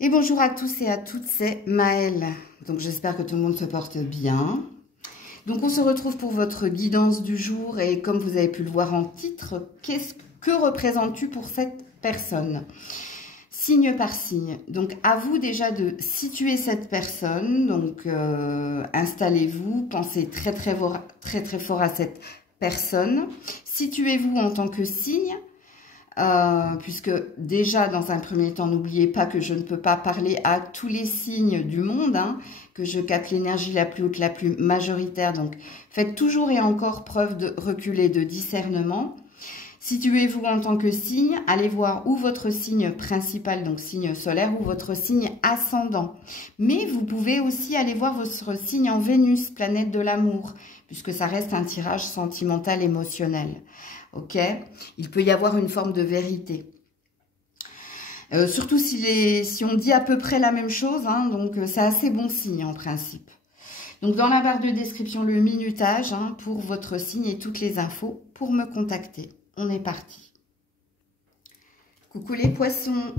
Et bonjour à tous et à toutes, c'est Maëlle. Donc j'espère que tout le monde se porte bien. Donc on se retrouve pour votre guidance du jour et comme vous avez pu le voir en titre, que représentes-tu pour cette personne? Signe par signe. Donc à vous déjà de situer cette personne. Donc installez-vous, pensez très fort à cette personne. Situez-vous en tant que signe. Puisque déjà dans un premier temps, n'oubliez pas que je ne peux pas parler à tous les signes du monde, hein, que je capte l'énergie la plus haute, la plus majoritaire. Donc faites toujours et encore preuve de recul et de discernement. Situez-vous en tant que signe, allez voir où votre signe principal, donc signe solaire, ou votre signe ascendant. Mais vous pouvez aussi aller voir votre signe en Vénus, planète de l'amour, puisque ça reste un tirage sentimental, émotionnel. Ok, il peut y avoir une forme de vérité. Surtout si on dit à peu près la même chose, hein, donc c'est assez bon signe en principe. Donc dans la barre de description, le minutage hein, pour votre signe et toutes les infos pour me contacter. On est parti. Coucou les poissons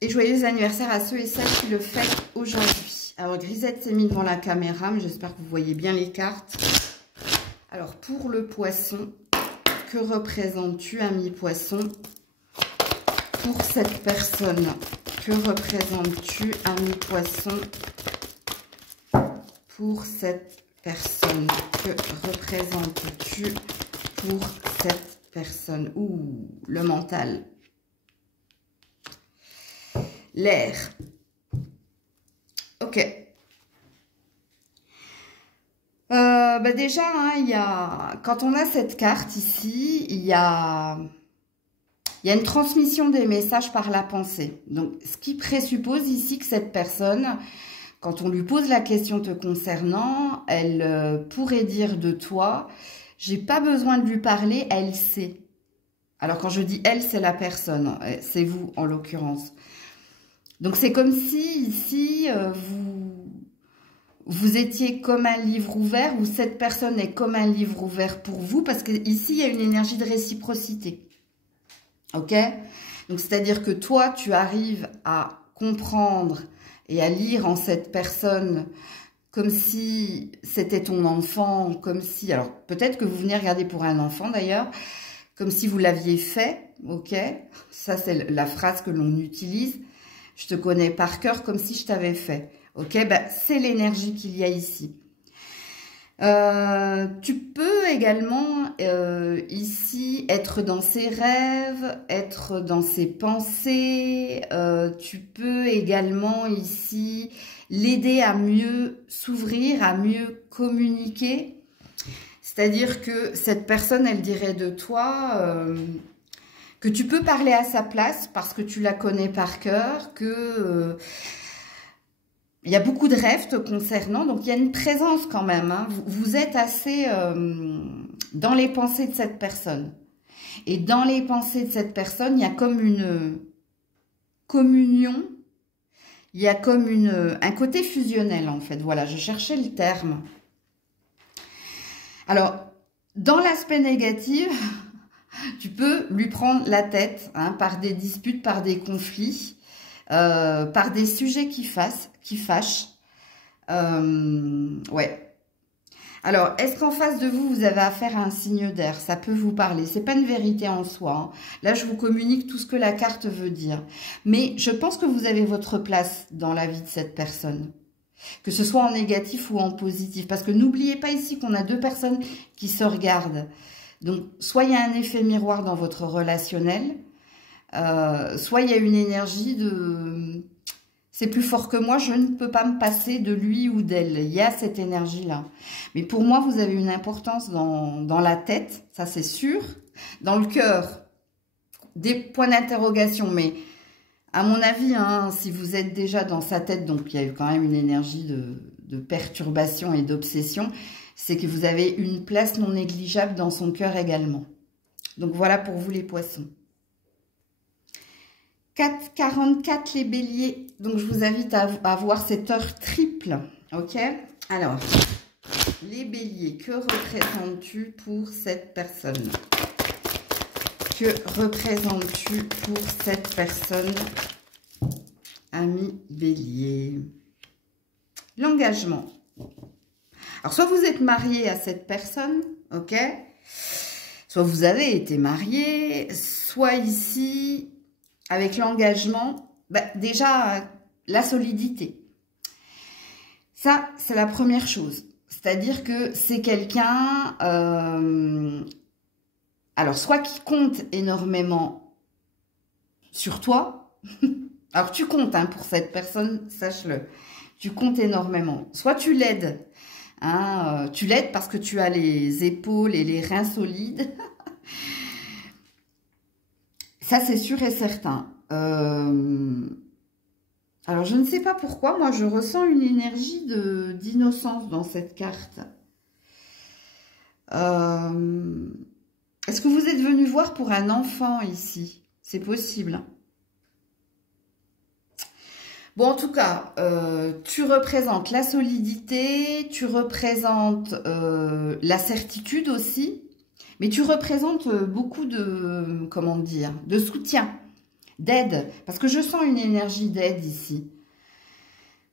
et joyeux anniversaire à ceux et celles qui le fêtent aujourd'hui. Alors Grisette s'est mis devant la caméra, mais j'espère que vous voyez bien les cartes. Alors pour le poisson, que représentes-tu, ami poisson, pour cette personne? Que représentes-tu, ami poisson, pour cette personne? Que représentes-tu pour cette personne? Ouh, le mental. L'air. Ok. Déjà, hein, quand on a cette carte ici, il y a une transmission des messages par la pensée. Donc, ce qui présuppose ici que cette personne, quand on lui pose la question te concernant, elle pourrait dire de toi, j'ai pas besoin de lui parler, elle sait. Alors, quand je dis elle, c'est la personne, c'est vous en l'occurrence. Donc, c'est comme si ici, vous étiez comme un livre ouvert ou cette personne est comme un livre ouvert pour vous parce qu'ici, il y a une énergie de réciprocité. Ok? Donc, c'est-à-dire que toi, tu arrives à comprendre et à lire en cette personne comme si c'était ton enfant, comme si... Alors, peut-être que vous venez regarder pour un enfant d'ailleurs, comme si vous l'aviez fait. Ok? Ça, c'est la phrase que l'on utilise. Je te connais par cœur comme si je t'avais fait. Ok, c'est l'énergie qu'il y a ici. Tu peux également ici être dans ses rêves, être dans ses pensées. Tu peux également ici l'aider à mieux s'ouvrir, à mieux communiquer. C'est-à-dire que cette personne, elle dirait de toi... que tu peux parler à sa place parce que tu la connais par cœur, que il y a beaucoup de rêves te concernant, donc il y a une présence quand même. Hein. Vous êtes assez dans les pensées de cette personne. Et dans les pensées de cette personne, il y a comme une communion, il y a comme un côté fusionnel en fait. Voilà, je cherchais le terme. Alors, dans l'aspect négatif... Tu peux lui prendre la tête hein, par des disputes, par des conflits, par des sujets qui fâchent. Ouais. Alors, est-ce qu'en face de vous, vous avez affaire à un signe d'air? Ça peut vous parler. C'est pas une vérité en soi. Hein. Là, je vous communique tout ce que la carte veut dire. Mais je pense que vous avez votre place dans la vie de cette personne. Que ce soit en négatif ou en positif. Parce que n'oubliez pas ici qu'on a deux personnes qui se regardent. Donc, soit il y a un effet miroir dans votre relationnel, soit il y a une énergie de « c'est plus fort que moi, je ne peux pas me passer de lui ou d'elle ». Il y a cette énergie-là. Mais pour moi, vous avez une importance dans la tête, ça c'est sûr. Dans le cœur, des points d'interrogation. Mais à mon avis, hein, si vous êtes déjà dans sa tête, donc il y a quand même une énergie de perturbation et d'obsession, c'est que vous avez une place non négligeable dans son cœur également. Donc voilà pour vous les poissons. 4,44 les béliers. Donc je vous invite à voir cette heure triple. Ok? Alors, les béliers, que représentes-tu pour cette personne? Que représentes-tu pour cette personne? Ami Bélier. L'engagement. Alors, soit vous êtes marié à cette personne, ok? Soit vous avez été marié, soit ici, avec l'engagement, déjà, la solidité. Ça, c'est la première chose. C'est-à-dire que c'est quelqu'un, alors, soit qui compte énormément sur toi. Alors, tu comptes hein, pour cette personne, sache-le. Tu comptes énormément. Soit tu l'aides. Hein, tu l'aides parce que tu as les épaules et les reins solides. Ça, c'est sûr et certain. Alors, je ne sais pas pourquoi. Moi, je ressens une énergie d'innocence dans cette carte. Est-ce que vous êtes venu voir pour un enfant ici? C'est possible. Bon, en tout cas, tu représentes la solidité, tu représentes la certitude aussi, mais tu représentes beaucoup de, comment dire, de soutien, d'aide, parce que je sens une énergie d'aide ici.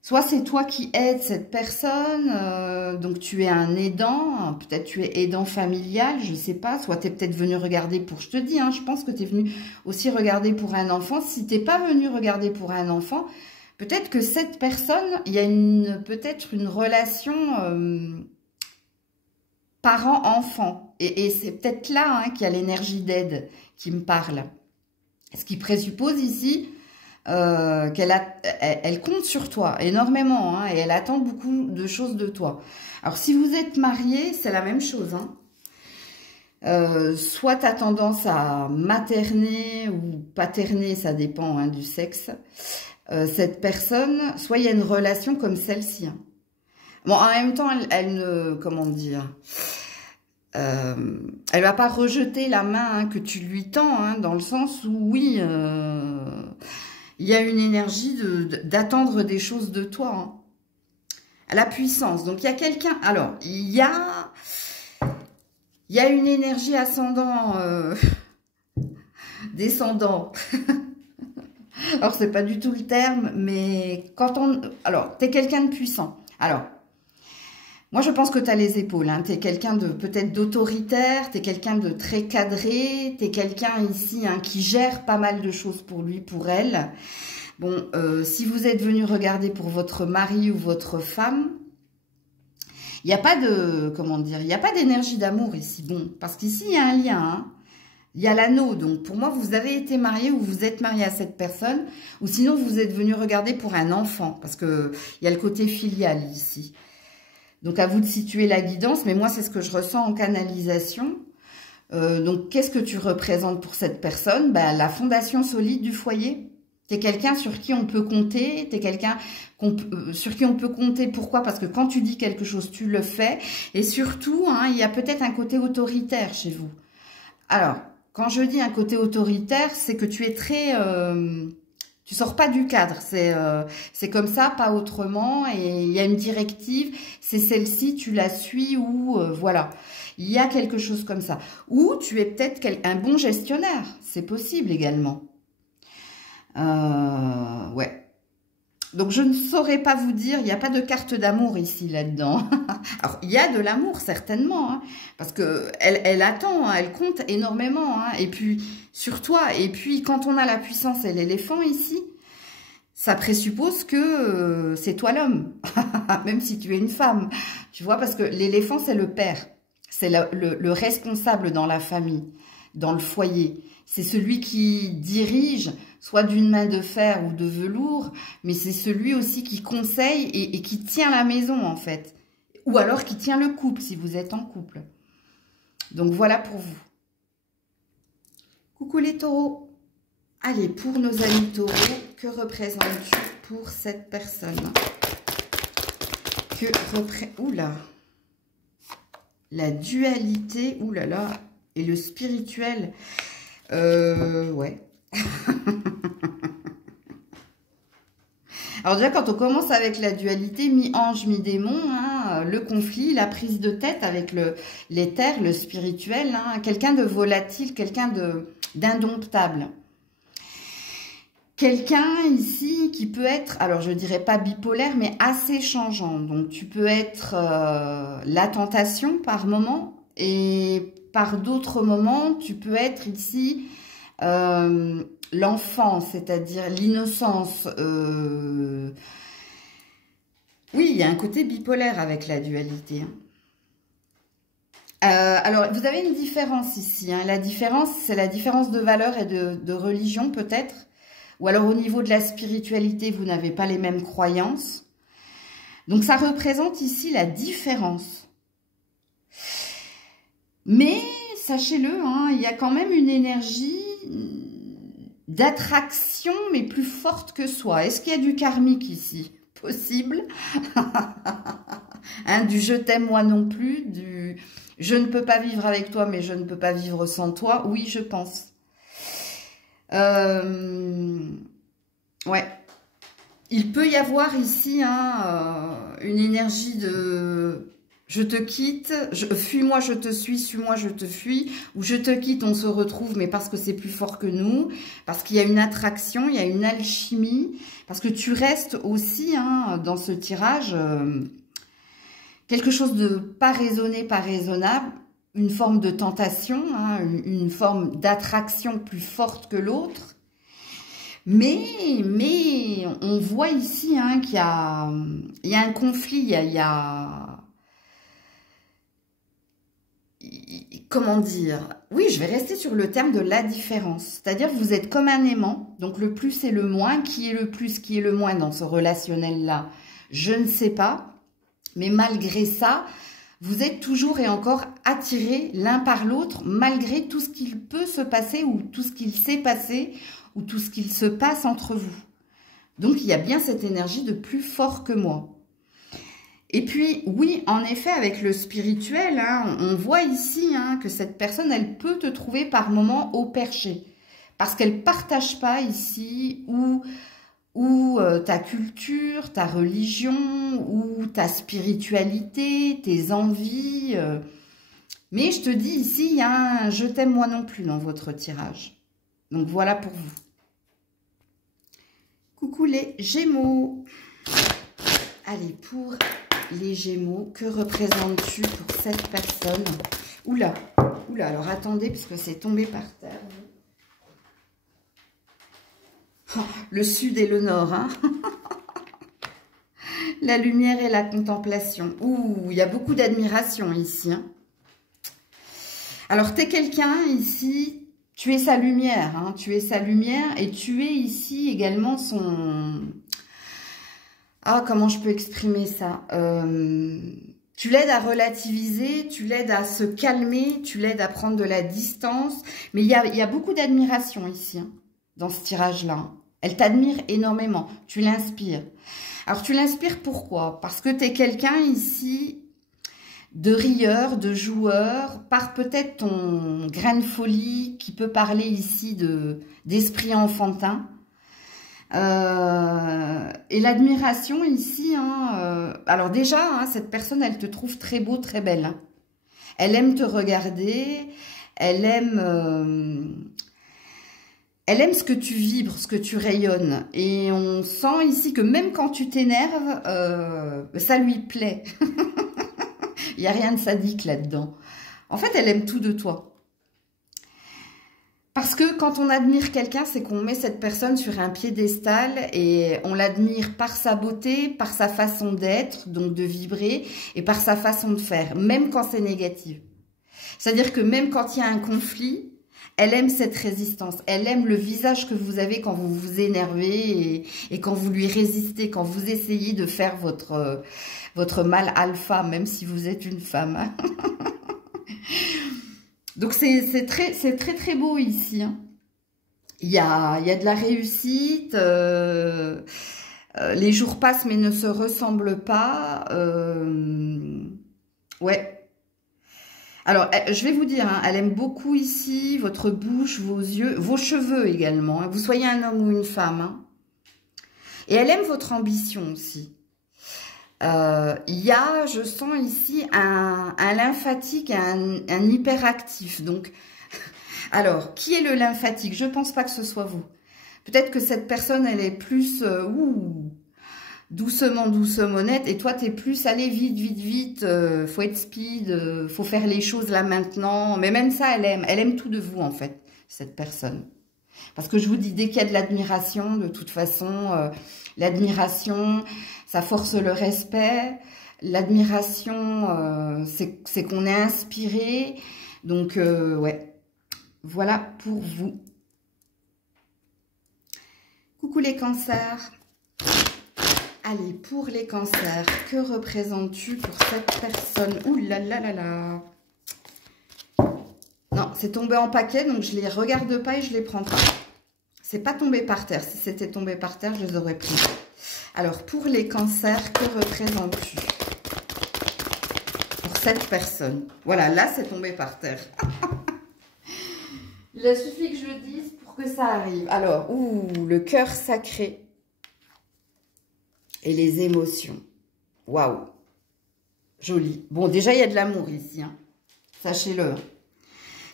Soit c'est toi qui aides cette personne, donc tu es un aidant, peut-être tu es aidant familial, je ne sais pas, soit tu es peut-être venu regarder pour, je te dis, hein, je pense que tu es venu aussi regarder pour un enfant. Si tu n'es pas venu regarder pour un enfant, peut-être que cette personne, il y a peut-être une relation parent-enfant. Et c'est peut-être là hein, qu'il y a l'énergie d'aide qui me parle. Ce qui présuppose ici elle compte sur toi énormément hein, et elle attend beaucoup de choses de toi. Alors, si vous êtes marié, c'est la même chose. Hein. Soit tu as tendance à materner ou paterner, ça dépend hein, du sexe. Cette personne, soit il y a une relation comme celle-ci. Hein. Bon, en même temps, elle ne... Comment dire elle va pas rejeter la main hein, que tu lui tends, hein, dans le sens où, oui, il y a une énergie d'attendre des choses de toi. Hein. La puissance. Donc, il y a quelqu'un... Alors, il y a une énergie ascendant, descendant. Alors, c'est pas du tout le terme, mais quand on... Alors, tu es quelqu'un de puissant. Alors, moi, je pense que tu as les épaules. Hein. Tu es quelqu'un de peut-être d'autoritaire, tu es quelqu'un de très cadré, tu es quelqu'un ici hein, qui gère pas mal de choses pour lui, pour elle. Bon, si vous êtes venu regarder pour votre mari ou votre femme, il n'y a pas de... Comment dire? Il n'y a pas d'énergie d'amour ici. Bon, parce qu'ici, il y a un lien. Hein. Il y a l'anneau, donc pour moi, vous avez été marié ou vous êtes marié à cette personne, ou sinon vous êtes venu regarder pour un enfant, parce qu'il y a le côté filial ici. Donc à vous de situer la guidance, mais moi c'est ce que je ressens en canalisation. Donc qu'est-ce que tu représentes pour cette personne? La fondation solide du foyer. Tu es quelqu'un sur qui on peut compter, tu es quelqu'un sur qui on peut compter. Pourquoi? Parce que quand tu dis quelque chose, tu le fais. Et surtout, hein, il y a peut-être un côté autoritaire chez vous. Alors, quand je dis un côté autoritaire, c'est que tu es très... tu sors pas du cadre. C'est comme ça, pas autrement. Et il y a une directive, c'est celle-ci, tu la suis ou... voilà. Il y a quelque chose comme ça. Ou tu es peut-être un bon gestionnaire. C'est possible également. Ouais. Donc, je ne saurais pas vous dire, il n'y a pas de carte d'amour ici, là-dedans. Alors, il y a de l'amour, certainement, hein, parce que elle attend, hein, elle compte énormément, hein, et puis, sur toi. Et puis, quand on a la puissance et l'éléphant ici, ça présuppose que c'est toi l'homme, même si tu es une femme, tu vois, parce que l'éléphant, c'est le père, c'est le responsable dans la famille, dans le foyer. C'est celui qui dirige, soit d'une main de fer ou de velours, mais c'est celui aussi qui conseille et qui tient la maison, en fait. Ou alors qui tient le couple, si vous êtes en couple. Donc, voilà pour vous. Coucou les taureaux. Allez, pour nos amis taureaux, que représentes-tu pour cette personne? Oula. La dualité, oulala, et le spirituel... ouais. Alors déjà, quand on commence avec la dualité, mi-ange, mi-démon, hein, le conflit, la prise de tête avec l'éther, le spirituel, hein, quelqu'un de volatile, quelqu'un d'indomptable. quelqu'un ici qui peut être, alors je dirais pas bipolaire, mais assez changeant. Donc tu peux être la tentation par moment, et par d'autres moments, tu peux être ici l'enfant, c'est-à-dire l'innocence. Oui, il y a un côté bipolaire avec la dualité. Alors, vous avez une différence ici. Hein. La différence, c'est la différence de valeur et de religion peut-être. Ou alors au niveau de la spiritualité, vous n'avez pas les mêmes croyances. Donc, ça représente ici la différence. Mais, sachez-le, hein, il y a quand même une énergie d'attraction, mais plus forte que soi. Est-ce qu'il y a du karmique ici? Possible. Hein, du je t'aime moi non plus, du je ne peux pas vivre avec toi mais je ne peux pas vivre sans toi. Oui, je pense. Ouais. Il peut y avoir ici hein, une énergie de je te quitte, fuis-moi, je te suis-moi, je te fuis, ou je te quitte, on se retrouve, mais parce que c'est plus fort que nous, parce qu'il y a une attraction, il y a une alchimie, parce que tu restes aussi hein, dans ce tirage, quelque chose de pas raisonné, pas raisonnable, une forme de tentation, hein, une forme d'attraction plus forte que l'autre, mais on voit ici hein, qu'il y a un conflit, il y a comment dire? Oui, je vais rester sur le terme de la différence. C'est-à-dire que vous êtes comme un aimant, donc le plus et le moins. Qui est le plus, qui est le moins dans ce relationnel-là? Je ne sais pas. Mais malgré ça, vous êtes toujours et encore attirés l'un par l'autre, malgré tout ce qu'il peut se passer ou tout ce qu'il s'est passé ou tout ce qu'il se passe entre vous. Donc, il y a bien cette énergie de plus fort que moi. Et puis, oui, en effet, avec le spirituel, hein, on voit ici hein, que cette personne, elle peut te trouver par moments au perché. Parce qu'elle ne partage pas ici ou ta culture, ta religion, ou ta spiritualité, tes envies. Mais je te dis ici, il y a un « je t'aime moi non plus » dans votre tirage. Donc, voilà pour vous. Coucou les Gémeaux. Allez, pour les Gémeaux, que représentes-tu pour cette personne? Oula, oula, alors attendez, puisque c'est tombé par terre. Oh, le sud et le nord, hein. La lumière et la contemplation. Ouh, il y a beaucoup d'admiration ici. Hein. Alors, tu es quelqu'un ici, tu es sa lumière, hein, tu es sa lumière et tu es ici également son... Ah, comment je peux exprimer ça? Tu l'aides à relativiser, tu l'aides à se calmer, tu l'aides à prendre de la distance. Mais il y a beaucoup d'admiration ici, hein, dans ce tirage-là. Elle t'admire énormément, tu l'inspires. Alors, tu l'inspires pourquoi? Parce que tu es quelqu'un ici de rieur, de joueur, par peut-être ton grain de folie qui peut parler ici d'esprit enfantin. Et l'admiration ici, hein, alors déjà, hein, cette personne, elle te trouve très beau, très belle. Hein. Elle aime te regarder, elle aime ce que tu vibres, ce que tu rayonnes. Et on sent ici que même quand tu t'énerves, ça lui plaît. Il n'y a rien de sadique là-dedans. En fait, elle aime tout de toi. Parce que quand on admire quelqu'un, c'est qu'on met cette personne sur un piédestal et on l'admire par sa beauté, par sa façon d'être, donc de vibrer, et par sa façon de faire, même quand c'est négatif. C'est-à-dire que même quand il y a un conflit, elle aime cette résistance. Elle aime le visage que vous avez quand vous vous énervez et quand vous lui résistez, quand vous essayez de faire votre mâle alpha, même si vous êtes une femme. Hein. Donc, c'est très beau ici. Hein. Il y a de la réussite. Les jours passent mais ne se ressemblent pas. Ouais. Alors, je vais vous dire, hein, elle aime beaucoup ici votre bouche, vos yeux, vos cheveux également. Hein, vous soyez un homme ou une femme. Hein. Et elle aime votre ambition aussi. Il y a, je sens ici, un lymphatique, un hyperactif. Donc, alors, qui est le lymphatique? Je ne pense pas que ce soit vous. Peut-être que cette personne, elle est plus doucement, doucement-honnête, et toi, tu es plus, allez, vite, vite, vite, faut être speed, faut faire les choses là maintenant. Mais même ça, elle aime tout de vous, en fait, cette personne. Parce que je vous dis, dès qu'il y a de l'admiration, de toute façon, l'admiration, ça force le respect. L'admiration, c'est qu'on est inspiré. Donc, ouais, voilà pour vous. Coucou les cancers. Allez, pour les cancers, que représentes-tu pour cette personne? Ouh là là là là. Non, c'est tombé en paquet, donc je les regarde pas et je les prends pas. C'est pas tombé par terre. Si c'était tombé par terre, je les aurais pris. Alors, pour les cancers, que représentes-tu pour cette personne? Voilà, là, c'est tombé par terre. Il a suffi que je le dise pour que ça arrive. Alors, le cœur sacré et les émotions. Waouh, joli. Bon, déjà, il y a de l'amour ici, hein. Sachez-le.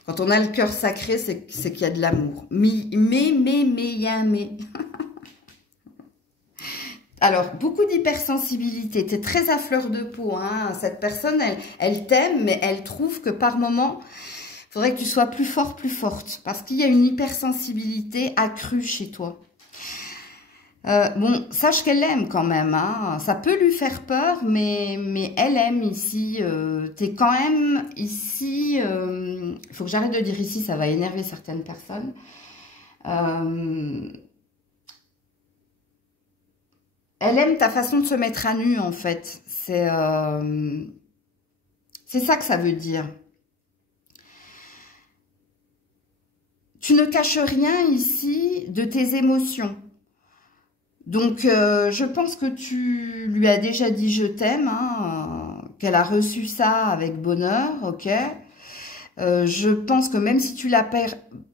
Quand on a le cœur sacré, c'est qu'il y a de l'amour. Mais, il y a un mais. Alors, beaucoup d'hypersensibilité. Tu es très à fleur de peau, hein. Cette personne, elle t'aime, mais elle trouve que par moment, il faudrait que tu sois plus fort, plus forte. Parce qu'il y a une hypersensibilité accrue chez toi. Bon, sache qu'elle aime quand même, hein. Ça peut lui faire peur, mais elle aime ici. T'es quand même ici. Il faut que j'arrête de dire ici, ça va énerver certaines personnes. Elle aime ta façon de se mettre à nu, en fait. C'est ça que ça veut dire. Tu ne caches rien ici de tes émotions. Donc, je pense que tu lui as déjà dit je t'aime, hein, qu'elle a reçu ça avec bonheur, ok. Je pense que même si tu l'as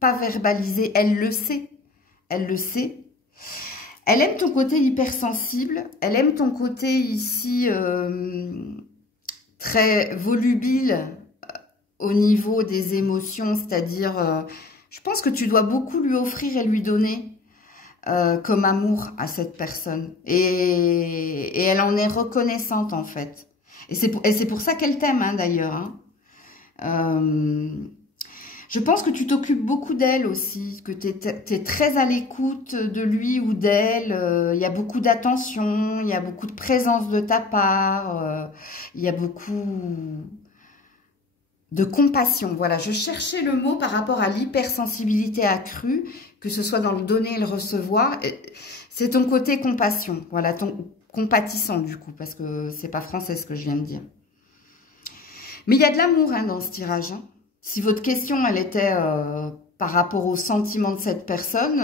pas verbalisé, elle le sait. Elle le sait. Elle aime ton côté hypersensible. Elle aime ton côté ici très volubile au niveau des émotions. C'est-à-dire, je pense que tu dois beaucoup lui offrir et lui donner. Comme amour à cette personne. Et elle en est reconnaissante, en fait. Et c'est pour ça qu'elle t'aime, hein, d'ailleurs. Hein. Je pense que tu t'occupes beaucoup d'elle aussi, que tu es très à l'écoute de lui ou d'elle. Il y a beaucoup d'attention, il y a beaucoup de présence de ta part, il y a beaucoup de compassion. Voilà, je cherchais le mot par rapport à l'hypersensibilité accrue, que ce soit dans le donner et le recevoir. C'est ton côté compassion, voilà, ton compatissant du coup, parce que c'est pas français ce que je viens de dire. Mais il y a de l'amour, hein, dans ce tirage. Hein. Si votre question, elle était par rapport au sentiment de cette personne,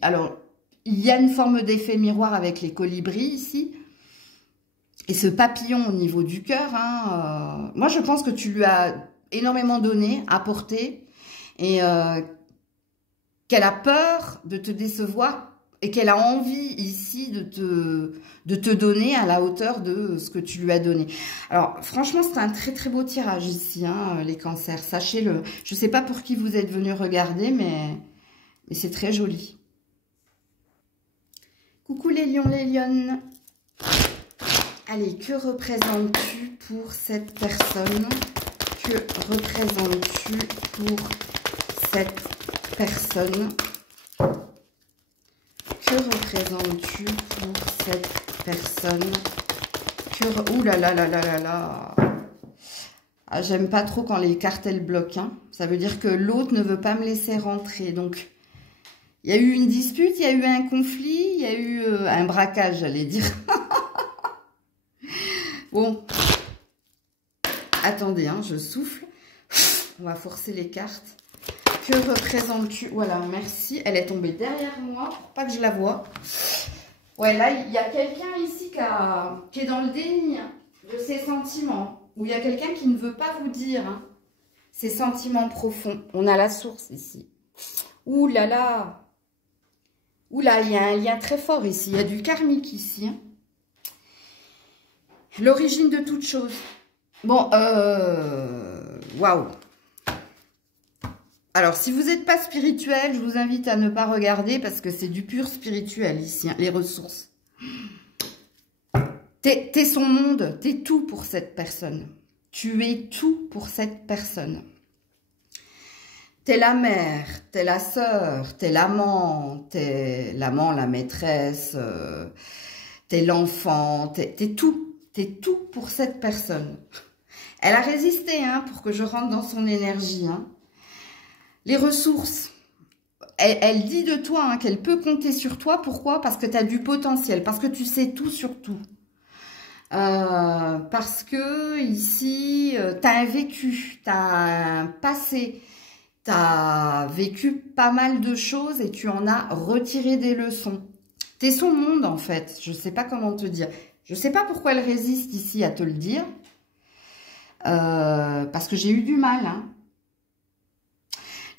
alors, il y a une forme d'effet miroir avec les colibris ici. Et ce papillon au niveau du cœur, hein, moi je pense que tu lui as énormément donné, apporté, et qu'elle a peur de te décevoir et qu'elle a envie ici de te donner à la hauteur de ce que tu lui as donné. Alors franchement, c'est un très très beau tirage ici, hein, les cancers, sachez-le. Je ne sais pas pour qui vous êtes venu regarder, mais c'est très joli. Coucou les lions, les lionnes. Allez, que représentes-tu pour cette personne? Que représentes-tu pour cette personne? Que représentes-tu pour cette personne? Ouh là là là là là là. Ah, j'aime pas trop quand les cartes elles bloquent. Hein. Ça veut dire que l'autre ne veut pas me laisser rentrer. Donc, il y a eu une dispute, il y a eu un conflit, il y a eu un braquage, j'allais dire. Bon, attendez, hein, je souffle. On va forcer les cartes. Que représentes-tu? Voilà, merci. Elle est tombée derrière moi pour pas que je la voie. Ouais, là, il y a quelqu'un ici qui est dans le déni de ses sentiments. Ou il y a quelqu'un qui ne veut pas vous dire hein, ses sentiments profonds. On a la source ici. Ouh là là. Ouh là, il y a un lien très fort ici. Il y a du karmique ici. Hein. L'origine de toute chose. Bon, waouh. Alors, si vous n'êtes pas spirituel, je vous invite à ne pas regarder parce que c'est du pur spirituel ici, hein, les ressources. T'es son monde, t'es tout pour cette personne. Tu es tout pour cette personne. T'es la mère, t'es la sœur, t'es l'amant, la maîtresse, t'es l'enfant, t'es tout. T'es tout pour cette personne. Elle a résisté hein, pour que je rentre dans son énergie. Hein. Les ressources, elle dit de toi hein, qu'elle peut compter sur toi. Pourquoi? Parce que tu as du potentiel, parce que tu sais tout sur tout. Parce que ici, tu as un vécu, tu as un passé, tu as vécu pas mal de choses et tu en as retiré des leçons. Tu es son monde en fait, je ne sais pas comment te dire. Je ne sais pas pourquoi elle résiste ici à te le dire. Parce que j'ai eu du mal. Hein.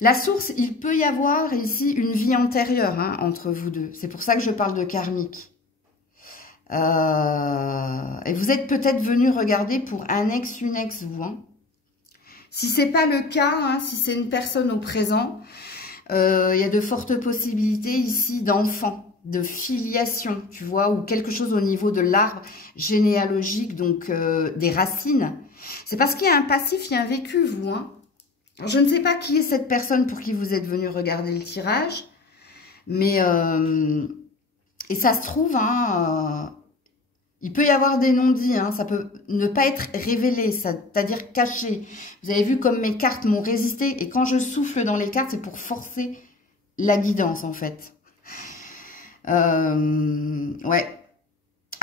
La source, il peut y avoir ici une vie antérieure hein, entre vous deux. C'est pour ça que je parle de karmique. Et vous êtes peut-être venu regarder pour un ex, une ex, vous. Hein. Si ce n'est pas le cas, hein, si c'est une personne au présent, il y a de fortes possibilités ici d'enfants, de filiation, tu vois, ou quelque chose au niveau de l'arbre généalogique, donc des racines. C'est parce qu'il y a un passif, il y a un vécu, vous. Hein. Je ne sais pas qui est cette personne pour qui vous êtes venu regarder le tirage, mais et ça se trouve, hein, il peut y avoir des non-dits, hein, ça peut ne pas être révélé, c'est-à-dire caché. Vous avez vu comme mes cartes m'ont résisté, et quand je souffle dans les cartes, c'est pour forcer la guidance, en fait. Ouais.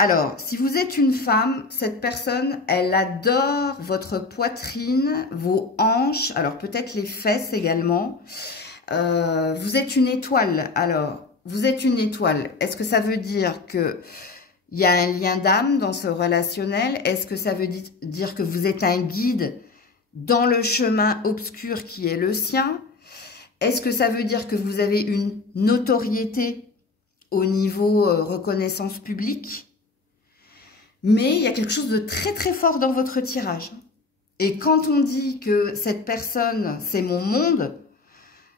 Alors, si vous êtes une femme, cette personne, elle adore votre poitrine, vos hanches, alors peut-être les fesses également. Vous êtes une étoile. Alors, vous êtes une étoile. Est-ce que ça veut dire que il y a un lien d'âme dans ce relationnel? Est-ce que ça veut dire que vous êtes un guide dans le chemin obscur qui est le sien? Est-ce que ça veut dire que vous avez une notoriété au niveau reconnaissance publique? Mais il y a quelque chose de très très fort dans votre tirage. Et quand on dit que cette personne, c'est mon monde,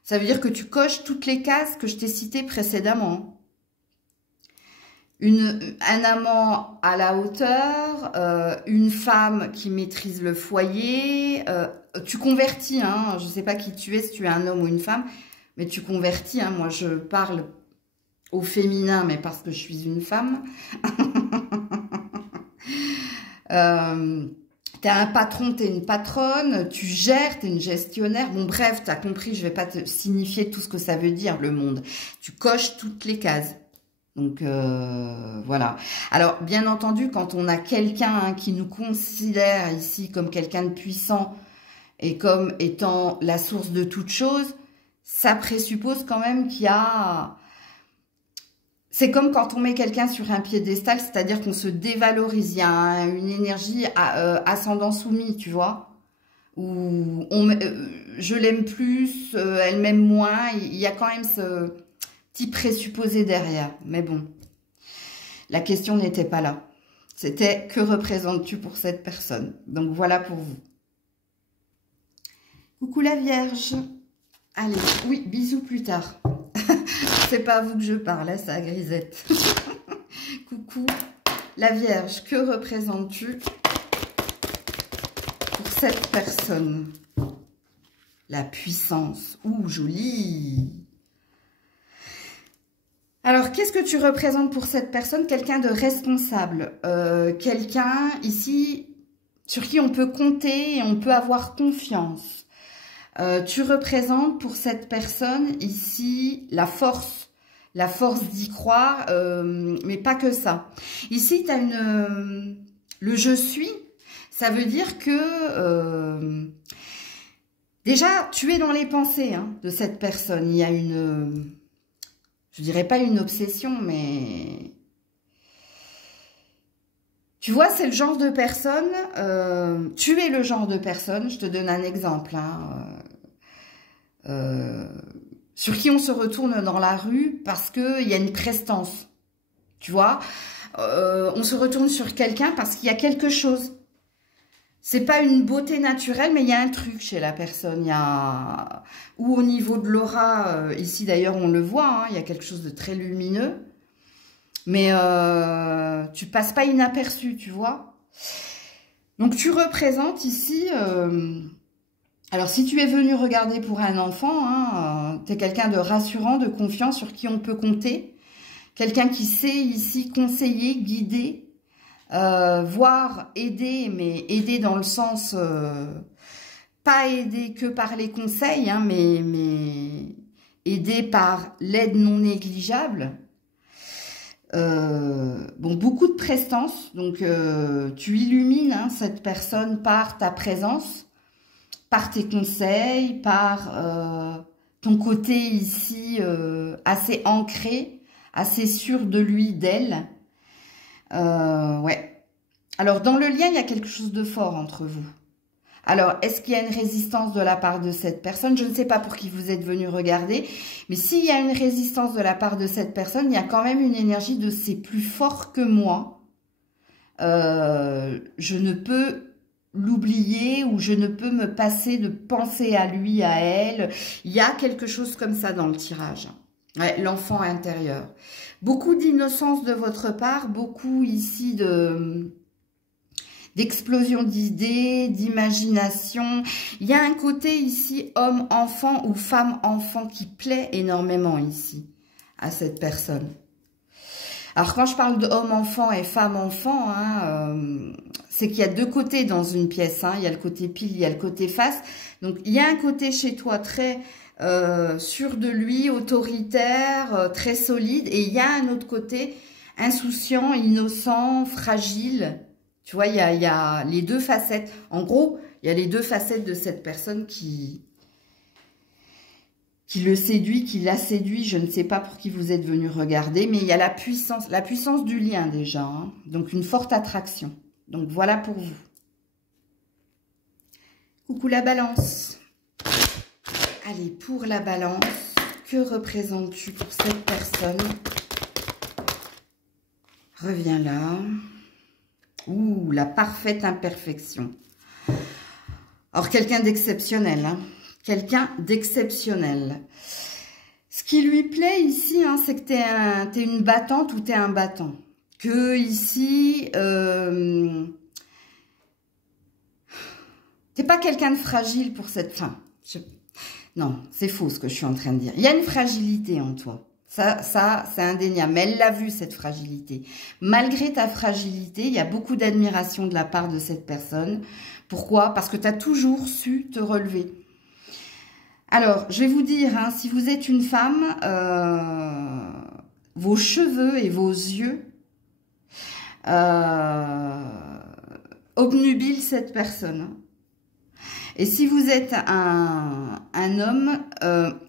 ça veut dire que tu coches toutes les cases que je t'ai citées précédemment. Un amant à la hauteur, une femme qui maîtrise le foyer, tu convertis, hein, je ne sais pas qui tu es, si tu es un homme ou une femme, mais tu convertis, hein, moi je parle au féminin, mais parce que je suis une femme. T'es un patron, t'es une patronne, tu gères, t'es une gestionnaire. Bon, bref, t'as compris, je vais pas te signifier tout ce que ça veut dire, le monde. Tu coches toutes les cases. Donc, voilà. Alors, bien entendu, quand on a quelqu'un hein, qui nous considère ici comme quelqu'un de puissant et comme étant la source de toute chose, ça présuppose quand même qu'il y a... C'est comme quand on met quelqu'un sur un piédestal, c'est-à-dire qu'on se dévalorise. Il y a une énergie ascendant soumis, tu vois. Où je l'aime plus, elle m'aime moins. Il y a quand même ce petit présupposé derrière. Mais bon, la question n'était pas là. C'était que représentes-tu pour cette personne? Donc voilà pour vous. Coucou la Vierge. Allez, oui, bisous plus tard. C'est pas à vous que je parle, là, c'est à Grisette. Coucou, la Vierge, que représentes-tu pour cette personne? La puissance. Ouh, joli. Alors, qu'est-ce que tu représentes pour cette personne? Quelqu'un de responsable. Quelqu'un, ici, sur qui on peut compter et on peut avoir confiance. Tu représentes pour cette personne ici la force d'y croire, mais pas que ça. Ici, tu as le « je suis », ça veut dire que déjà, tu es dans les pensées hein, de cette personne. Il y a une, je dirais pas une obsession, mais... Tu vois, c'est le genre de personne, tu es le genre de personne, je te donne un exemple, hein, sur qui on se retourne dans la rue parce qu'il y a une prestance, tu vois. On se retourne sur quelqu'un parce qu'il y a quelque chose. c'est pas une beauté naturelle, mais il y a un truc chez la personne. Il y a... Ou au niveau de l'aura, ici d'ailleurs on le voit, hein, il y a quelque chose de très lumineux. Mais tu passes pas inaperçu, tu vois. Donc tu représentes ici... alors si tu es venu regarder pour un enfant, hein, tu es quelqu'un de rassurant, de confiant, sur qui on peut compter. Quelqu'un qui sait ici conseiller, guider, voire aider, mais aider dans le sens... pas aider que par les conseils, hein, mais aider par l'aide non négligeable. Bon, beaucoup de prestance, donc tu illumines hein, cette personne par ta présence, par tes conseils, par ton côté ici assez ancré, assez sûr de lui, d'elle. Ouais. Alors, dans le lien, il y a quelque chose de fort entre vous. Alors, est-ce qu'il y a une résistance de la part de cette personne? Je ne sais pas pour qui vous êtes venu regarder, mais s'il y a une résistance de la part de cette personne, il y a quand même une énergie de « c'est plus fort que moi ». Je ne peux l'oublier ou je ne peux me passer de penser à lui, à elle. Il y a quelque chose comme ça dans le tirage. Ouais, l'enfant intérieur. Beaucoup d'innocence de votre part, beaucoup ici d'explosion d'idées, d'imagination. Il y a un côté ici homme-enfant ou femme-enfant qui plaît énormément ici à cette personne. Alors quand je parle de homme-enfant et femme-enfant, hein, c'est qu'il y a deux côtés dans une pièce. Hein. Il y a le côté pile, il y a le côté face. Donc il y a un côté chez toi très sûr de lui, autoritaire, très solide. Et il y a un autre côté insouciant, innocent, fragile. Tu vois, il y a les deux facettes. En gros, il y a les deux facettes de cette personne qui le séduit, qui l'a séduit. Je ne sais pas pour qui vous êtes venu regarder, mais il y a la puissance du lien déjà. Hein. Donc, une forte attraction. Donc, voilà pour vous. Coucou la balance. Allez, pour la balance, que représentes-tu pour cette personne? Reviens là. Ouh, la parfaite imperfection. Alors, quelqu'un d'exceptionnel, hein. Quelqu'un d'exceptionnel. Ce qui lui plaît ici, hein, c'est que t'es une battante ou t'es un battant. Que ici, t'es pas quelqu'un de fragile pour cette fin. Non, c'est faux ce que je suis en train de dire. Il y a une fragilité en toi. Ça c'est indéniable. Mais elle l'a vu, cette fragilité. Malgré ta fragilité, il y a beaucoup d'admiration de la part de cette personne. Pourquoi? Parce que tu as toujours su te relever. Alors, je vais vous dire, hein, si vous êtes une femme, vos cheveux et vos yeux obnubilent cette personne. Et si vous êtes un homme,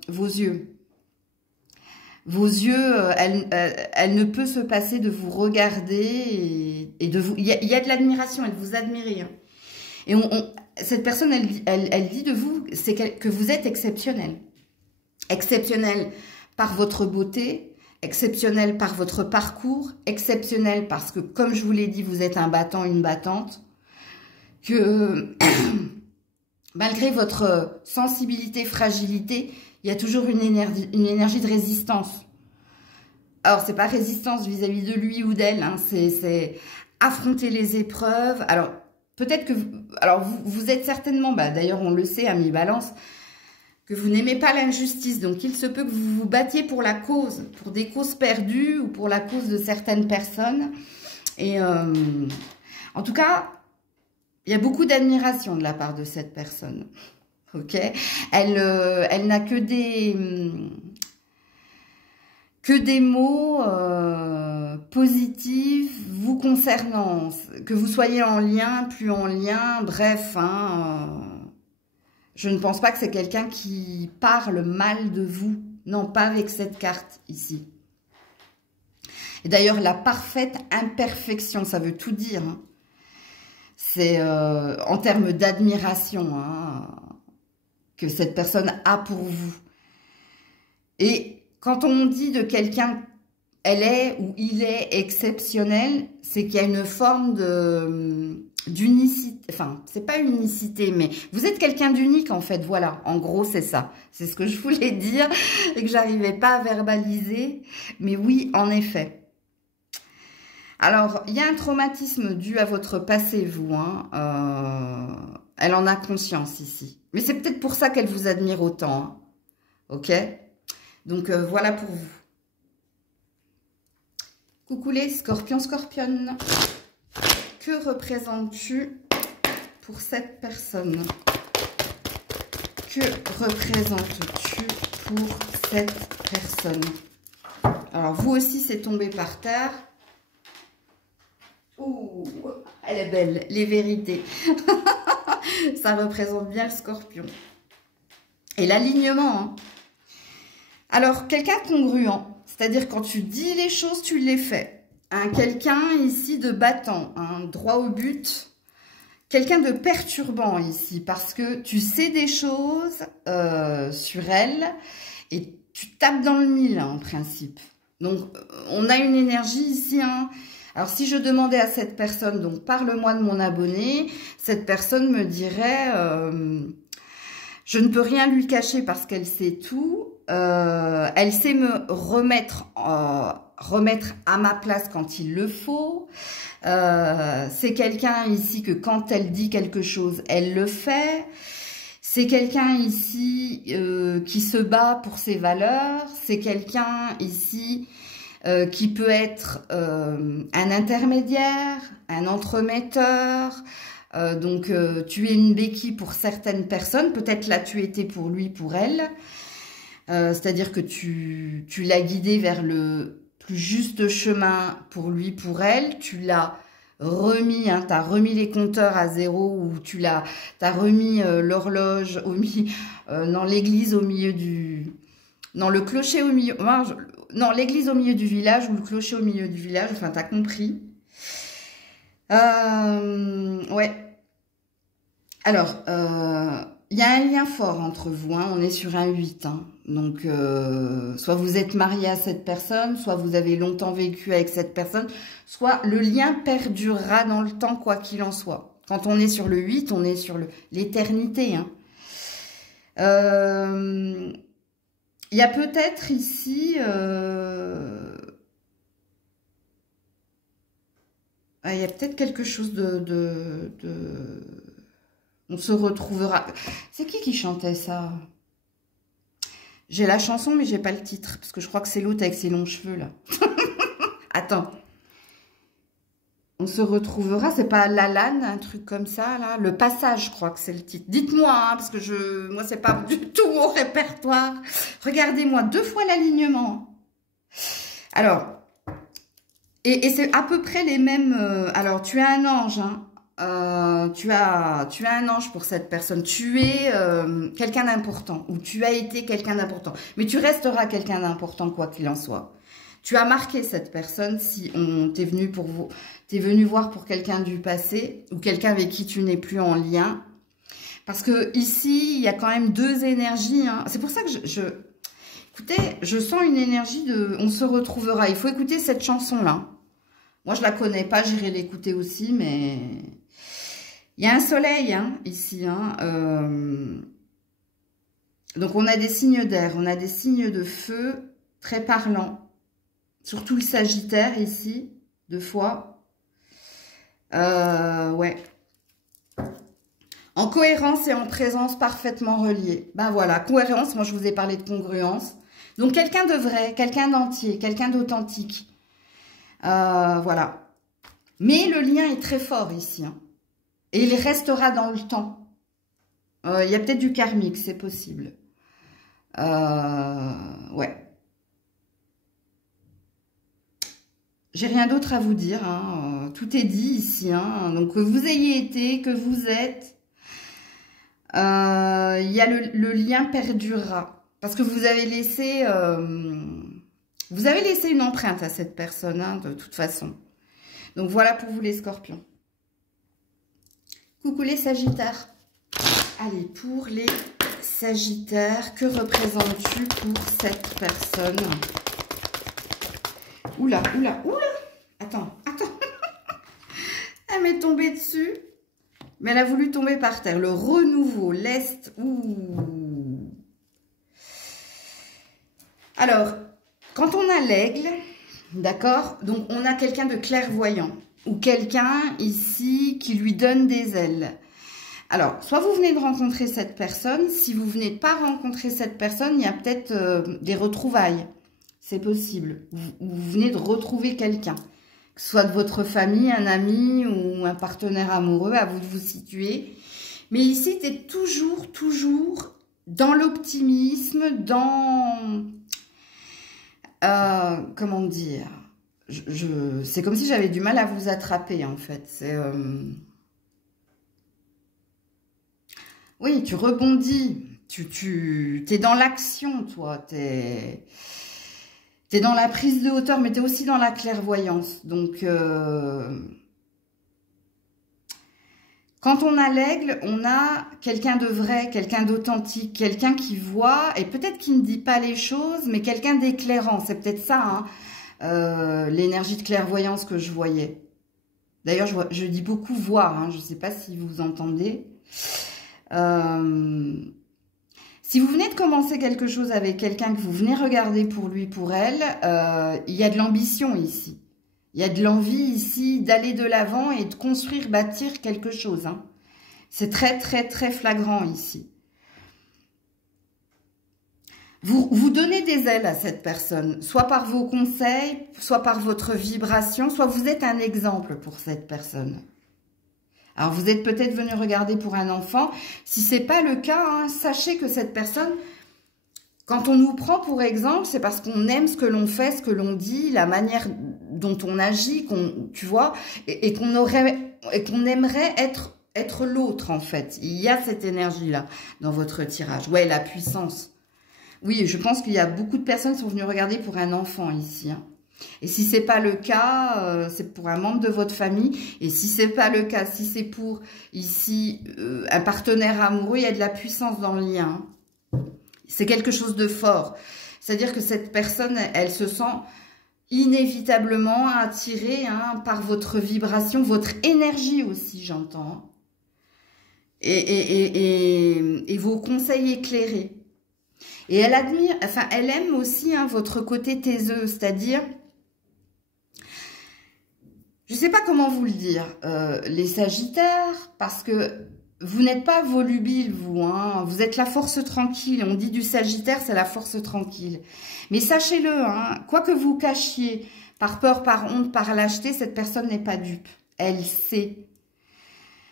vos yeux, elle ne peut se passer de vous regarder et de vous... Il y a de l'admiration et de vous admirer. Hein. Et cette personne, elle dit de vous que vous êtes exceptionnel. Exceptionnel par votre beauté, exceptionnel par votre parcours, exceptionnel parce que, comme je vous l'ai dit, vous êtes un battant, une battante. Que malgré votre sensibilité, fragilité, il y a toujours une énergie de résistance. Alors, c'est pas résistance vis-à-vis de lui ou d'elle, hein, c'est affronter les épreuves. Alors, peut-être que... Alors, vous êtes certainement, d'ailleurs, on le sait, amis Balance, que vous n'aimez pas l'injustice. Donc, il se peut que vous vous battiez pour la cause, pour des causes perdues ou pour la cause de certaines personnes. Et en tout cas, il y a beaucoup d'admiration de la part de cette personne. Ok, elle n'a que des mots positifs vous concernant, que vous soyez en lien, plus en lien, bref, hein, je ne pense pas que c'est quelqu'un qui parle mal de vous, non, pas avec cette carte ici. Et d'ailleurs, la parfaite imperfection, ça veut tout dire, hein. C'est en termes d'admiration, hein, que cette personne a pour vous. Et quand on dit de quelqu'un, elle est ou il est exceptionnel, c'est qu'il y a une forme d'unicité, enfin, c'est pas unicité, mais vous êtes quelqu'un d'unique, en fait, voilà. En gros, c'est ça. C'est ce que je voulais dire et que j'arrivais pas à verbaliser. Mais oui, en effet. Alors, il y a un traumatisme dû à votre passé, vous. Hein. Elle en a conscience ici. Mais c'est peut-être pour ça qu'elle vous admire autant. Hein. Ok? Donc, voilà pour vous. Coucou les scorpions, scorpionnes. Que représentes-tu pour cette personne? Que représentes-tu pour cette personne? Alors, vous aussi, c'est tombé par terre. Ouh, elle est belle, les vérités. Ça représente bien le scorpion. Et l'alignement. Hein. Alors, quelqu'un congruent, c'est-à-dire quand tu dis les choses, tu les fais. Hein, quelqu'un ici de battant, hein, droit au but. Quelqu'un de perturbant ici, parce que tu sais des choses sur elle et tu tapes dans le mille, hein, en principe. Donc, on a une énergie ici, hein. Alors, si je demandais à cette personne, donc parle-moi de mon abonné, cette personne me dirait, je ne peux rien lui cacher parce qu'elle sait tout. Elle sait me remettre à ma place quand il le faut. C'est quelqu'un ici que quand elle dit quelque chose, elle le fait. C'est quelqu'un ici qui se bat pour ses valeurs. C'est quelqu'un ici... qui peut être un intermédiaire, un entremetteur. Donc, tu es une béquille pour certaines personnes. Peut-être l'as-tu été pour lui, pour elle. C'est-à-dire que tu l'as guidé vers le plus juste chemin pour lui, pour elle. Tu l'as remis, hein, tu as remis les compteurs à zéro ou tu as remis l'horloge dans l'église au milieu du... Non, le clocher au milieu... Non, l'église au milieu du village ou le clocher au milieu du village. Enfin, t'as compris. Ouais. Alors, il y a un lien fort entre vous. Hein, on est sur un 8. Hein, donc, soit vous êtes marié à cette personne, soit vous avez longtemps vécu avec cette personne, soit le lien perdurera dans le temps, quoi qu'il en soit. Quand on est sur le 8, on est sur l'éternité. Hein. Il y a peut-être ici... il y a peut-être quelque chose On se retrouvera... C'est qui chantait ça? J'ai la chanson, mais j'ai pas le titre. Parce que je crois que c'est l'autre avec ses longs cheveux, là. Attends. On se retrouvera, c'est pas Lalanne, un truc comme ça, là. Le passage, je crois que c'est le titre. Dites-moi, hein, parce que moi, c'est pas du tout mon répertoire. Regardez-moi, 2 fois l'alignement. Alors, et c'est à peu près les mêmes... alors, tu as un ange, hein. Tu as un ange pour cette personne. Tu es quelqu'un d'important, ou tu as été quelqu'un d'important. Mais tu resteras quelqu'un d'important, quoi qu'il en soit. Tu as marqué cette personne si on t'es venu voir pour quelqu'un du passé ou quelqu'un avec qui tu n'es plus en lien. Parce que ici, il y a quand même 2 énergies. Hein. C'est pour ça que écoutez, je sens une énergie de... On se retrouvera. Il faut écouter cette chanson-là. Moi, je la connais pas. J'irai l'écouter aussi, mais... Il y a un soleil, hein, ici. Hein. Donc, on a des signes d'air. On a des signes de feu très parlants. Surtout le Sagittaire ici, 2 fois. Ouais. En cohérence et en présence parfaitement reliés. Ben voilà, cohérence, moi je vous ai parlé de congruence. Donc quelqu'un de vrai, quelqu'un d'entier, quelqu'un d'authentique. Voilà. Mais le lien est très fort ici. Hein. Et il restera dans le temps. Il y a peut-être du karmique, c'est possible. Ouais. J'ai rien d'autre à vous dire, hein. Tout est dit ici, hein. Donc que vous ayez été, que vous êtes, il y a le lien perdurera. Parce que vous avez laissé une empreinte à cette personne, hein, de toute façon. Donc voilà pour vous les scorpions. Coucou les sagittaires. Allez, pour les sagittaires, que représentes-tu pour cette personne ? Oula, oula, oula. Attends. Elle m'est tombée dessus. Mais elle a voulu tomber par terre. Le renouveau, l'Est, ouh. Alors, quand on a l'aigle, d'accord, donc on a quelqu'un de clairvoyant. Ou quelqu'un ici qui lui donne des ailes. Alors, soit vous venez de rencontrer cette personne. Si vous venez de pas rencontrer cette personne, il y a peut-être des retrouvailles. C'est possible. Vous venez de retrouver quelqu'un. Que ce soit de votre famille, un ami ou un partenaire amoureux, à vous de vous situer. Mais ici, tu es toujours dans l'optimisme, dans... comment dire, c'est comme si j'avais du mal à vous attraper, en fait. C'est... Oui, tu rebondis. Tu es dans l'action, toi. T'es dans la prise de hauteur, mais tu es aussi dans la clairvoyance. Donc, quand on a l'aigle, on a quelqu'un de vrai, quelqu'un d'authentique, quelqu'un qui voit, et peut-être qui ne dit pas les choses, mais quelqu'un d'éclairant. C'est peut-être ça, hein, l'énergie de clairvoyance que je voyais. D'ailleurs, je dis beaucoup voir, hein, je ne sais pas si vous entendez. Si vous venez de commencer quelque chose avec quelqu'un que vous venez regarder pour lui, pour elle, il y a de l'ambition ici. Il y a de l'envie ici d'aller de l'avant et de construire, bâtir quelque chose. Hein. C'est très flagrant ici. Vous donnez des ailes à cette personne, soit par vos conseils, soit par votre vibration, soit vous êtes un exemple pour cette personne. Alors, vous êtes peut-être venu regarder pour un enfant. Si ce n'est pas le cas, hein, sachez que cette personne, quand on nous prend pour exemple, c'est parce qu'on aime ce que l'on fait, ce que l'on dit, la manière dont on agit, tu vois, et qu'on aimerait être l'autre, en fait. Il y a cette énergie-là dans votre tirage. Ouais, la puissance. Oui, je pense qu'il y a beaucoup de personnes qui sont venues regarder pour un enfant ici, hein. Et si c'est pas le cas, c'est pour un membre de votre famille. Et si c'est pas le cas, si c'est pour ici un partenaire amoureux, il y a de la puissance dans le lien. C'est quelque chose de fort. C'est-à-dire que cette personne, elle se sent inévitablement attirée, hein, par votre vibration, votre énergie aussi, j'entends. Et vos conseils éclairés. Et elle admire, enfin, elle aime aussi, hein, votre côté taiseux, c'est-à-dire... Je ne sais pas comment vous le dire, les Sagittaires, parce que vous n'êtes pas volubile, vous, hein, vous êtes la force tranquille. On dit du Sagittaire, c'est la force tranquille. Mais sachez-le, hein, quoi que vous cachiez, par peur, par honte, par lâcheté, cette personne n'est pas dupe. Elle sait.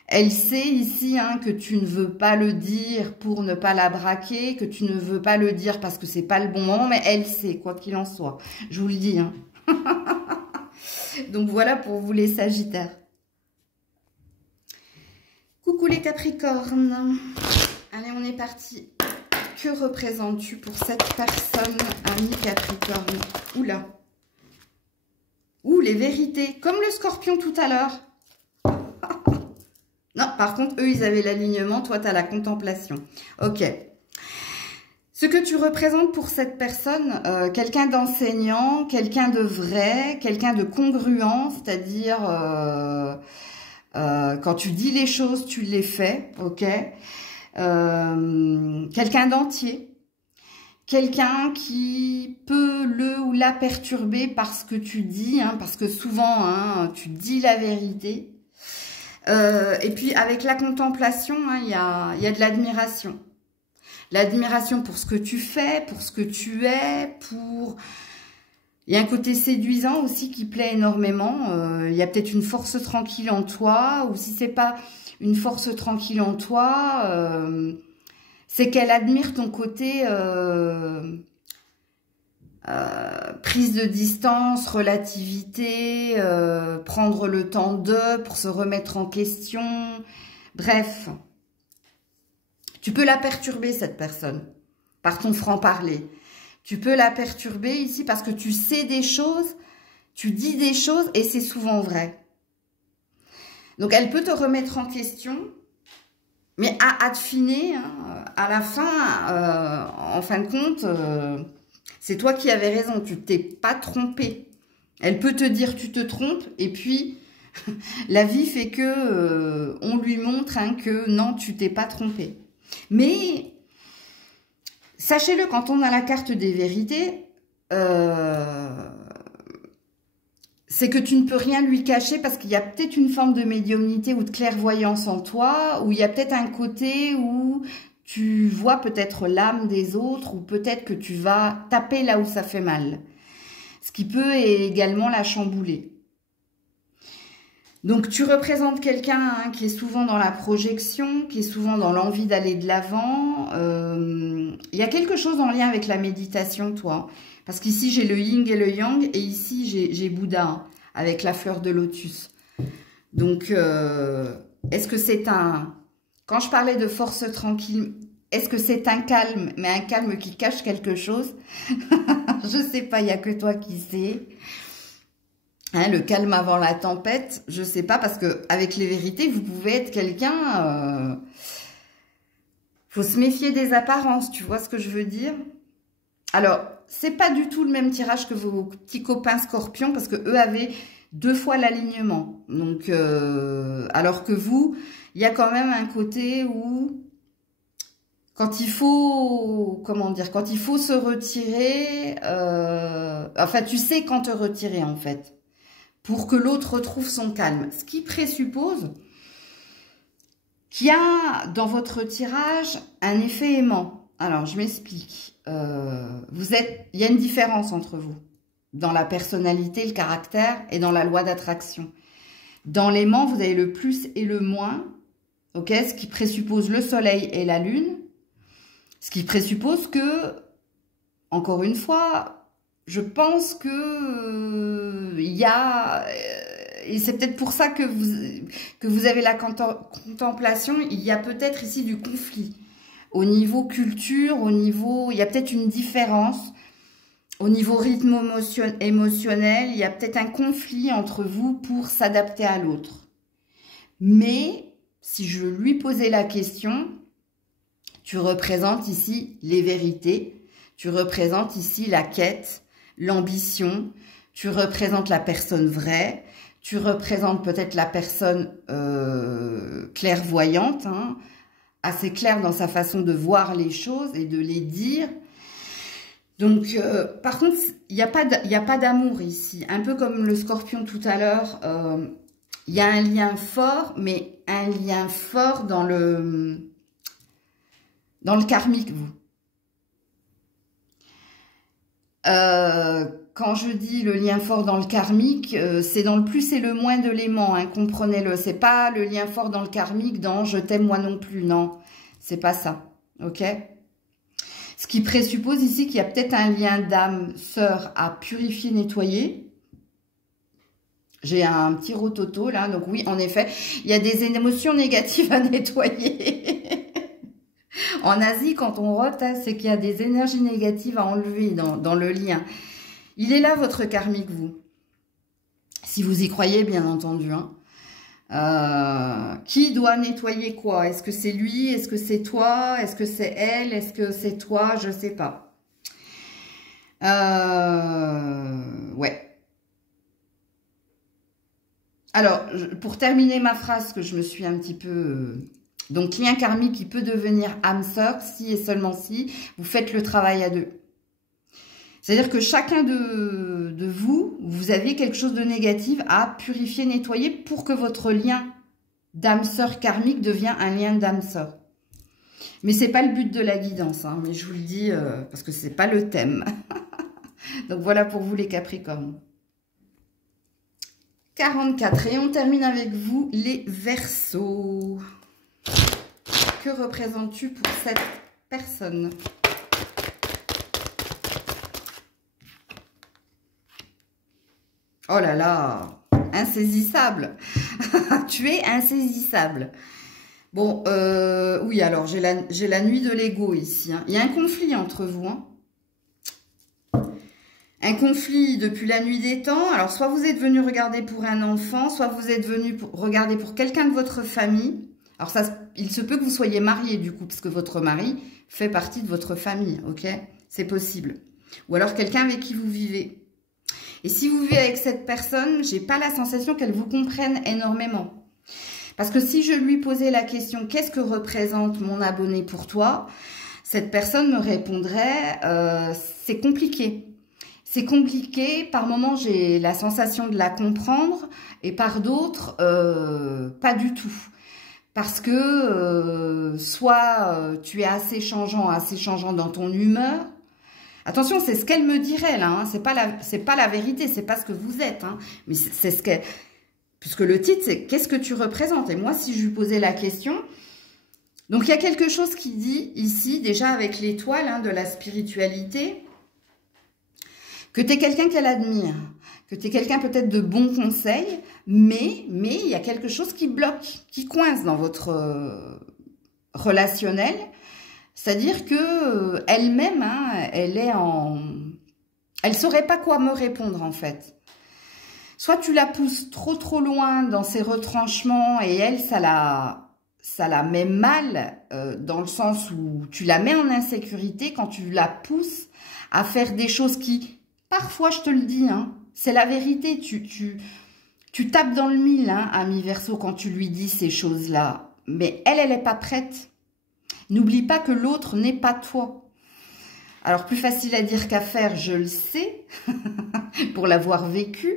Elle sait ici, hein, que tu ne veux pas le dire pour ne pas la braquer, que tu ne veux pas le dire parce que c'est pas le bon moment, mais elle sait, quoi qu'il en soit. Je vous le dis, hein. Donc voilà pour vous les Sagittaires. Coucou les Capricornes. Allez, on est parti. Que représentes-tu pour cette personne, ami Capricorne? Oula. Ouh, les vérités. Comme le Scorpion tout à l'heure. Non, par contre, eux, ils avaient l'alignement. Toi, tu as la contemplation. Ok. Ce que tu représentes pour cette personne, quelqu'un d'enseignant, quelqu'un de vrai, quelqu'un de congruent, c'est-à-dire quand tu dis les choses, tu les fais, ok, quelqu'un d'entier, quelqu'un qui peut le ou la perturber par ce que tu dis, hein, parce que souvent, hein, tu dis la vérité. Et puis, avec la contemplation, hein, il y a de l'admiration. L'admiration pour ce que tu fais, pour ce que tu es, pour... Il y a un côté séduisant aussi qui plaît énormément. Il y a peut-être une force tranquille en toi, ou si c'est pas une force tranquille en toi, c'est qu'elle admire ton côté prise de distance, relativité, prendre le temps pour se remettre en question, bref... Tu peux la perturber, cette personne, par ton franc-parler. Tu peux la perturber ici parce que tu sais des choses, tu dis des choses et c'est souvent vrai. Donc, elle peut te remettre en question, mais à te finer, hein, à la fin, en fin de compte, c'est toi qui avais raison, tu t'es pas trompé. Elle peut te dire tu te trompes et puis La vie fait que on lui montre hein, que non, tu t'es pas trompé. Mais sachez-le, quand on a la carte des vérités, c'est que tu ne peux rien lui cacher parce qu'il y a peut-être une forme de médiumnité ou de clairvoyance en toi, ou il y a peut-être un côté où tu vois peut-être l'âme des autres, ou peut-être que tu vas taper là où ça fait mal. Ce qui peut également la chambouler. Donc, tu représentes quelqu'un hein, qui est souvent dans la projection, qui est souvent dans l'envie d'aller de l'avant. Il y a quelque chose en lien avec la méditation, toi. Parce qu'ici, j'ai le yin et le yang, et ici, j'ai Bouddha, hein, avec la fleur de lotus. Donc, est-ce que c'est un... Quand je parlais de force tranquille, est-ce que c'est un calme, mais un calme qui cache quelque chose? Je sais pas, il n'y a que toi qui sais. Hein, le calme avant la tempête, je sais pas, parce que avec les vérités, vous pouvez être quelqu'un... faut se méfier des apparences, tu vois ce que je veux dire? Alors, c'est pas du tout le même tirage que vos petits copains scorpions, parce que eux avaient 2 fois l'alignement. Donc, alors que vous, il y a quand même un côté où... Quand il faut, comment dire, quand il faut se retirer, enfin, tu sais quand te retirer, en fait, pour que l'autre retrouve son calme. Ce qui présuppose qu'il y a dans votre tirage un effet aimant. Alors, je m'explique. Il y a une différence entre vous, dans la personnalité, le caractère et dans la loi d'attraction. Dans l'aimant, vous avez le plus et le moins, ok, ce qui présuppose le soleil et la lune. Ce qui présuppose que, encore une fois, je pense que il y a, et c'est peut-être pour ça que vous avez la contemplation, il y a peut-être ici du conflit. Au niveau culture, au niveau, il y a peut-être une différence. Au niveau rythme émotionnel, il y a peut-être un conflit entre vous pour s'adapter à l'autre. Mais, si je lui posais la question... Tu représentes ici les vérités, tu représentes ici la quête, l'ambition, tu représentes la personne vraie, tu représentes peut-être la personne clairvoyante, hein, assez claire dans sa façon de voir les choses et de les dire. Donc, par contre, il n'y a pas d'amour ici. Un peu comme le scorpion tout à l'heure, il y a un lien fort, mais un lien fort dans le karmique, vous. Quand je dis le lien fort dans le karmique, c'est dans le plus et le moins de l'aimant, hein, comprenez-le. C'est pas le lien fort dans le karmique dans je t'aime moi non plus, non. C'est pas ça, ok? Ce qui présuppose ici qu'il y a peut-être un lien d'âme, sœur à purifier, nettoyer. J'ai un petit rototo là, donc oui, en effet, il y a des émotions négatives à nettoyer. En Asie, quand on rote, hein, c'est qu'il y a des énergies négatives à enlever dans le lien. Il est là, votre karmique, vous. Si vous y croyez, bien entendu. Hein. Qui doit nettoyer quoi? Est-ce que c'est lui? Est-ce que c'est toi? Est-ce que c'est elle? Est-ce que c'est toi? Je sais pas. Ouais. Alors, pour terminer ma phrase, que je me suis un petit peu... Donc, lien karmique qui peut devenir âme sœur, si et seulement si vous faites le travail à 2. C'est-à-dire que chacun de vous, vous avez quelque chose de négatif à purifier, nettoyer pour que votre lien d'âme sœur karmique devienne un lien d'âme sœur. Mais c'est pas le but de la guidance, hein, mais je vous le dis parce que c'est pas le thème. Donc, voilà pour vous les Capricornes. 44. Et on termine avec vous, les Verseaux. Que représentes-tu pour cette personne? Oh là là, insaisissable. Tu es insaisissable. Bon, oui, alors j'ai la nuit de l'ego ici. Hein. Il y a un conflit entre vous. Hein. Un conflit depuis la nuit des temps. Alors, soit vous êtes venu regarder pour un enfant, soit vous êtes venu regarder pour quelqu'un de votre famille. Alors, il se peut que vous soyez marié, du coup, parce que votre mari fait partie de votre famille, ok? C'est possible. Ou alors quelqu'un avec qui vous vivez. Et si vous vivez avec cette personne, j'ai pas la sensation qu'elle vous comprenne énormément. Parce que si je lui posais la question, qu'est-ce que représente mon abonné pour toi? Cette personne me répondrait, c'est compliqué. C'est compliqué, par moments j'ai la sensation de la comprendre et par d'autres, pas du tout. Parce que soit tu es assez changeant dans ton humeur. Attention, c'est ce qu'elle me dirait là, hein. C'est pas la vérité, c'est pas ce que vous êtes, hein. Mais c'est ce qu'elle... Puisque le titre, c'est « Qu'est-ce que tu représentes ?» Et moi, si je lui posais la question... Donc, il y a quelque chose qui dit ici, déjà avec l'étoile hein, de la spiritualité, que tu es quelqu'un qu'elle admire, que tu es quelqu'un peut-être de bons conseils, mais il y a quelque chose qui bloque, qui coince dans votre relationnel. C'est-à-dire que elle-même, hein, elle saurait pas quoi me répondre en fait. Soit tu la pousses trop loin dans ses retranchements et elle, ça la met mal dans le sens où tu la mets en insécurité quand tu la pousses à faire des choses qui, parfois je te le dis, hein, c'est la vérité, tu tapes dans le mille, hein, ami Verseau, quand tu lui dis ces choses-là. Mais elle n'est pas prête. N'oublie pas que l'autre n'est pas toi. Alors, plus facile à dire qu'à faire, je le sais, pour l'avoir vécu.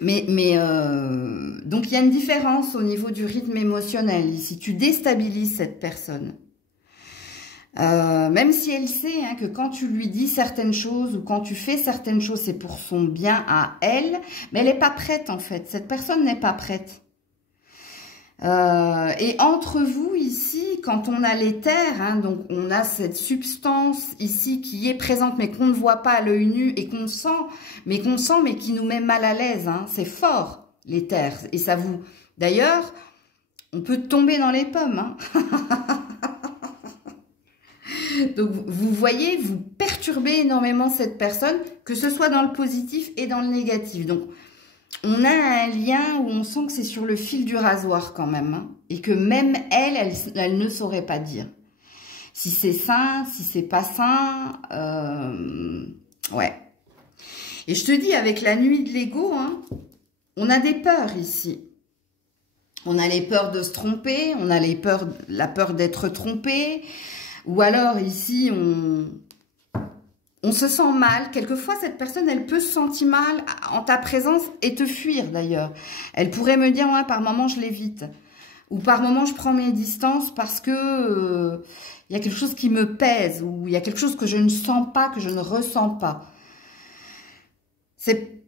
Mais donc, il y a une différence au niveau du rythme émotionnel. Ici, tu déstabilises cette personne. Même si elle sait hein, que quand tu lui dis certaines choses ou quand tu fais certaines choses, c'est pour son bien à elle, mais elle n'est pas prête en fait. Cette personne n'est pas prête. Et entre vous ici, quand on a l'éther, hein, donc on a cette substance ici qui est présente mais qu'on ne voit pas à l'œil nu et qu'on sent mais qui nous met mal à l'aise. Hein, c'est fort l'éther et ça vous. D'ailleurs, on peut tomber dans les pommes. Hein. Donc vous voyez, vous perturbez énormément cette personne, que ce soit dans le positif et dans le négatif. Donc on a un lien où on sent que c'est sur le fil du rasoir quand même. Hein, et que même elle ne saurait pas dire. Si c'est sain, si c'est pas sain. Ouais. Et je te dis, avec la nuit de l'ego, hein, on a des peurs ici. On a les peurs de se tromper, on a la peur d'être trompé. Ou alors ici, on se sent mal. Quelquefois, cette personne, elle peut se sentir mal en ta présence et te fuir d'ailleurs. Elle pourrait me dire, ouais, par moment, je l'évite. Ou par moment, je prends mes distances parce que y a quelque chose qui me pèse. Ou il y a quelque chose que je ne sens pas, que je ne ressens pas. Ouais,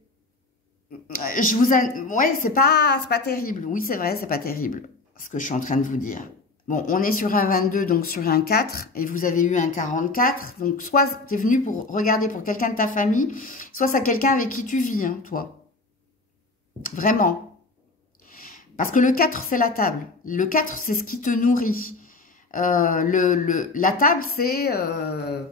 c'est pas terrible. Oui, c'est vrai, c'est pas terrible. Ce que je suis en train de vous dire. Bon, on est sur un 22, donc sur un 4, et vous avez eu un 44. Donc, soit tu es venu pour regarder pour quelqu'un de ta famille, soit c'est quelqu'un avec qui tu vis, hein, toi. Vraiment. Parce que le 4, c'est la table. Le 4, c'est ce qui te nourrit. La table, c'est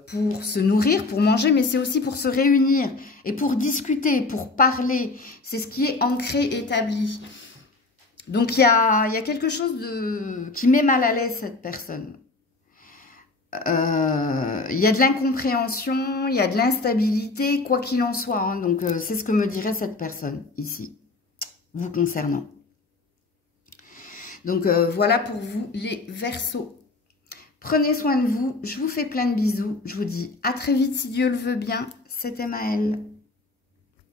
pour se nourrir, pour manger, mais c'est aussi pour se réunir et pour discuter, pour parler. C'est ce qui est ancré, établi. Donc, il y a quelque chose qui met mal à l'aise cette personne. Il y a de l'incompréhension, il y a de l'instabilité, quoi qu'il en soit. Hein. Donc, c'est ce que me dirait cette personne ici, vous concernant. Donc, voilà pour vous, les Verseaux. Prenez soin de vous, je vous fais plein de bisous. Je vous dis à très vite si Dieu le veut bien. C'était Maëlle.